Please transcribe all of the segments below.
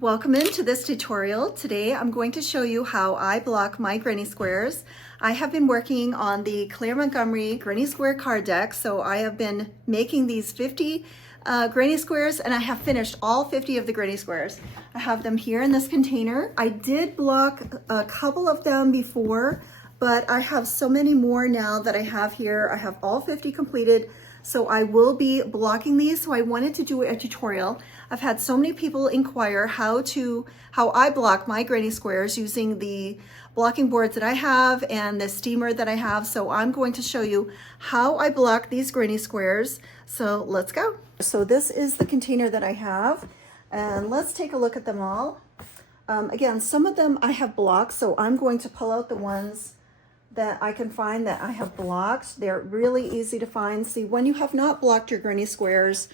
Welcome into this tutorial. Today I'm going to show you how I block my granny squares. I have been working on the Claire Montgomerie granny square card deck, so I have been making these 50 granny squares, and I have finished all 50 of the granny squares. I have them here in this container. I did block a couple of them before, but I have so many more now that I have here. I have all 50 completed, so I will be blocking these. So I wanted to do a tutorial. I've had so many people inquire how I block my granny squares using the blocking boards that I have and the steamer that I have. So I'm going to show you how I block these granny squares. So let's go. So this is the container that I have, and let's take a look at them all. Again, some of them I have blocked, so I'm going to pull out the ones that I can find that I have blocked. They're really easy to find. See, when you have not blocked your granny squares,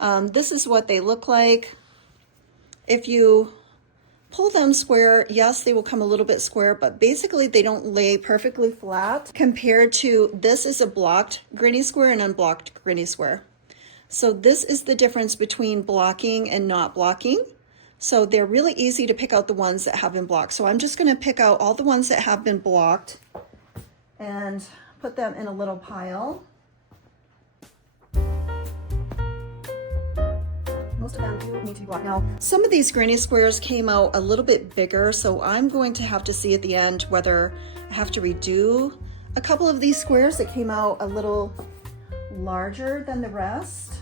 this is what they look like. If you pull them square, yes, they will come a little bit square, but basically they don't lay perfectly flat compared to this is a blocked granny square and unblocked granny square. So this is the difference between blocking and not blocking. So they're really easy to pick out the ones that have been blocked. So I'm just going to pick out all the ones that have been blocked and put them in a little pile. Most of them do need to be blocked. Now, some of these granny squares came out a little bit bigger, so I'm going to have to see at the end whether I have to redo a couple of these squares that came out a little larger than the rest.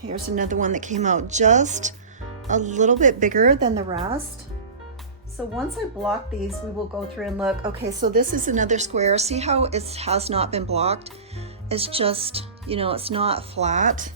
Here's another one that came out just a little bit bigger than the rest. So once I block these, we will go through and look. Okay, so this is another square. See how it has not been blocked? It's just, you know, it's not flat.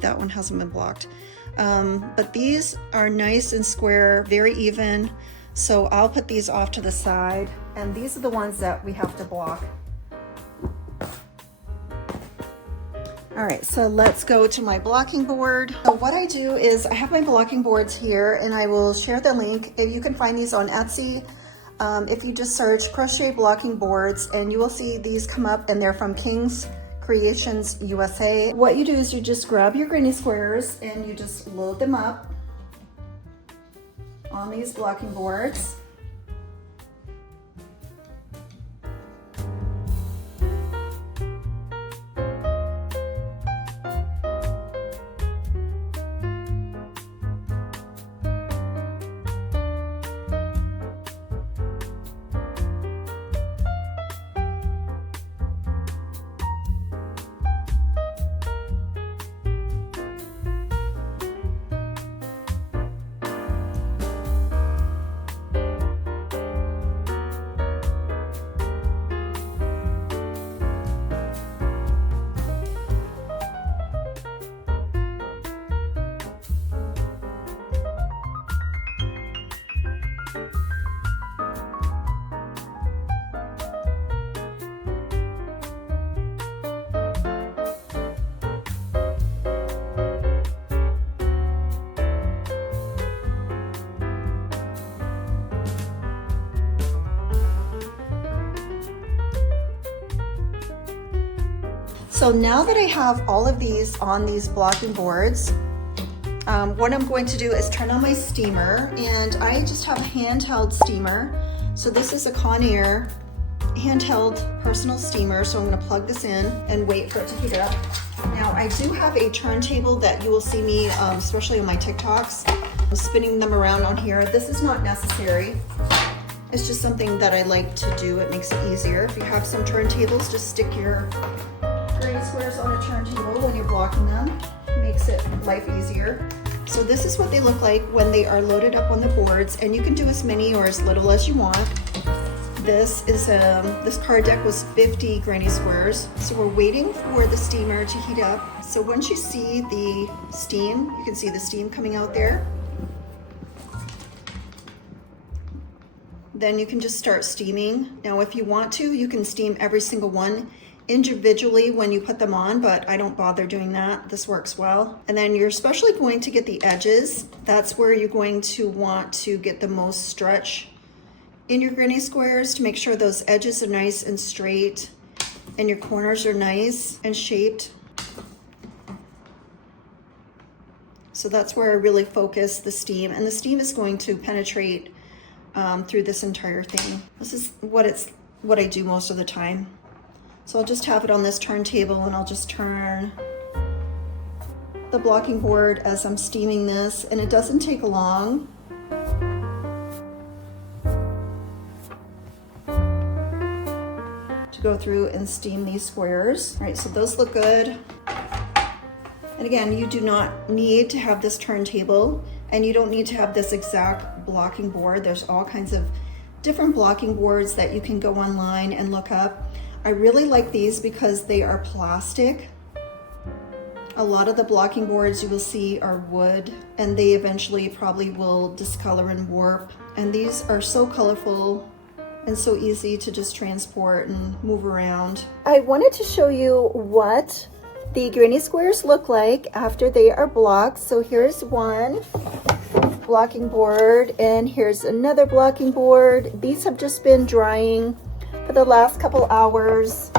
That one hasn't been blocked. But these are nice and square, very even. So I'll put these off to the side, and these are the ones that we have to block. All right, so let's go to my blocking board. So what I do is I have my blocking boards here, and I will share the link. If you can find these on Etsy, if you just search crochet blocking boards, and you will see these come up, and they're from King's Creations USA. What you do is you just grab your granny squares and you just load them up on these blocking boards. So now that I have all of these on these blocking boards, what I'm going to do is turn on my steamer, and I just have a handheld steamer. So this is a Conair handheld personal steamer. So I'm going to plug this in and wait for it to heat up. Now I do have a turntable that you will see me, especially on my TikToks, spinning them around on here. This is not necessary. It's just something that I like to do. It makes it easier. If you have some turntables, just stick your granny squares on a turntable when you're blocking them. Makes it life easier. So this is what they look like when they are loaded up on the boards, and you can do as many or as little as you want. This card deck was 50 granny squares. So we're waiting for the steamer to heat up. So once you see the steam, you can see the steam coming out there. then you can just start steaming. Now, if you want to, you can steam every single one individually when you put them on, but I don't bother doing that. This works well. And then you're especially going to get the edges. That's where you're going to want to get the most stretch in your granny squares to make sure those edges are nice and straight and your corners are nice and shaped. So that's where I really focus the steam, and the steam is going to penetrate through this entire thing. This is what I do most of the time. So I'll just have it on this turntable, and I'll just turn the blocking board as I'm steaming this, and it doesn't take long. To go through and steam these squares. All right, so those look good. And again, you do not need to have this turntable, and you don't need to have this exact blocking board. There's all kinds of different blocking boards that you can go online and look up. I really like these because they are plastic. A lot of the blocking boards you will see are wood, and they eventually probably will discolor and warp. And these are so colorful and so easy to just transport and move around. I wanted to show you what the granny squares look like after they are blocked. So here's one blocking board, and here's another blocking board. These have just been drying for the last couple hours.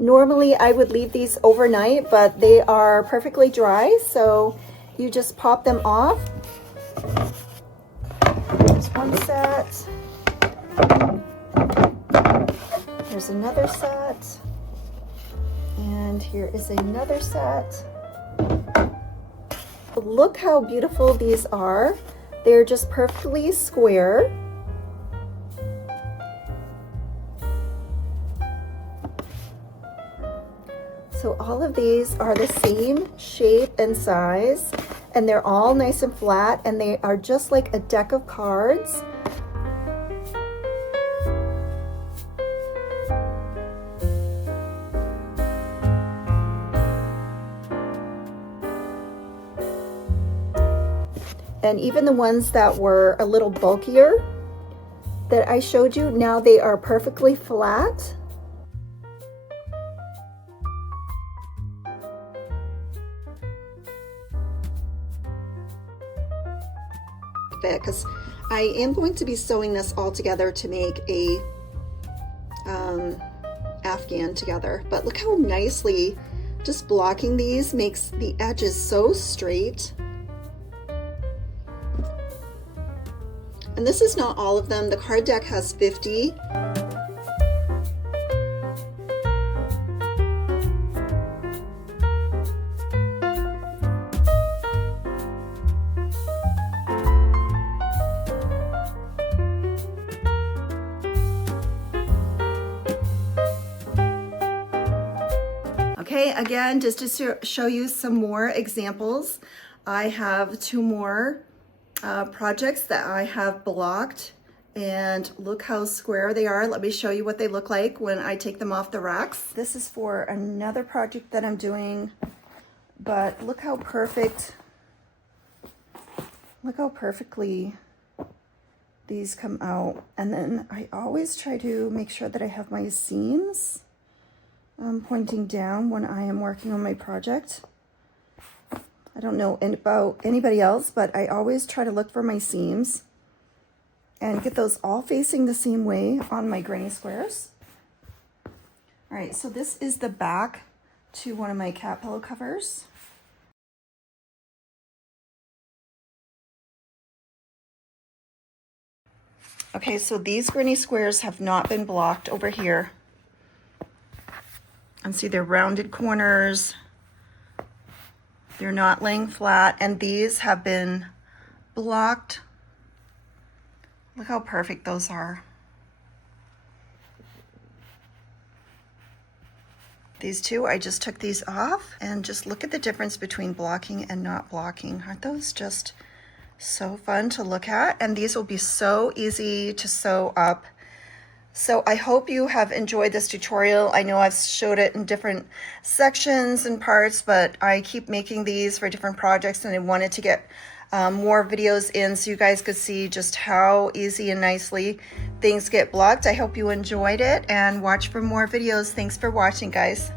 Normally I would leave these overnight, but they are perfectly dry, so you just pop them off. There's one set. There's another set. And here is another set. Look how beautiful these are. They're just perfectly square. So all of these are the same shape and size, and they're all nice and flat, and they are just like a deck of cards. And even the ones that were a little bulkier that I showed you, now they are perfectly flat. Because I am going to be sewing this all together to make a afghan together. But look how nicely just blocking these makes the edges so straight. And this is not all of them. The card deck has 50. Okay, again, just to show you some more examples, I have two more projects that I have blocked, and look how square they are. Let me show you what they look like when I take them off the racks. This is for another project that I'm doing, but look how perfect, look how perfectly these come out. And then I always try to make sure that I have my seams pointing down when I am working on my project. I don't know about anybody else, but I always try to look for my seams and get those all facing the same way on my granny squares. All right, so this is the back to one of my cat pillow covers. Okay, so these granny squares have not been blocked over here. And see, they're rounded corners. They're not laying flat, and these have been blocked. Look how perfect those are. These two, I just took these off, and just look at the difference between blocking and not blocking. Aren't those just so fun to look at? And these will be so easy to sew up. So I hope you have enjoyed this tutorial. I know I've showed it in different sections and parts, but I keep making these for different projects, and I wanted to get more videos in so you guys could see just how easy and nicely things get blocked. I hope you enjoyed it and watch for more videos. Thanks for watching, guys.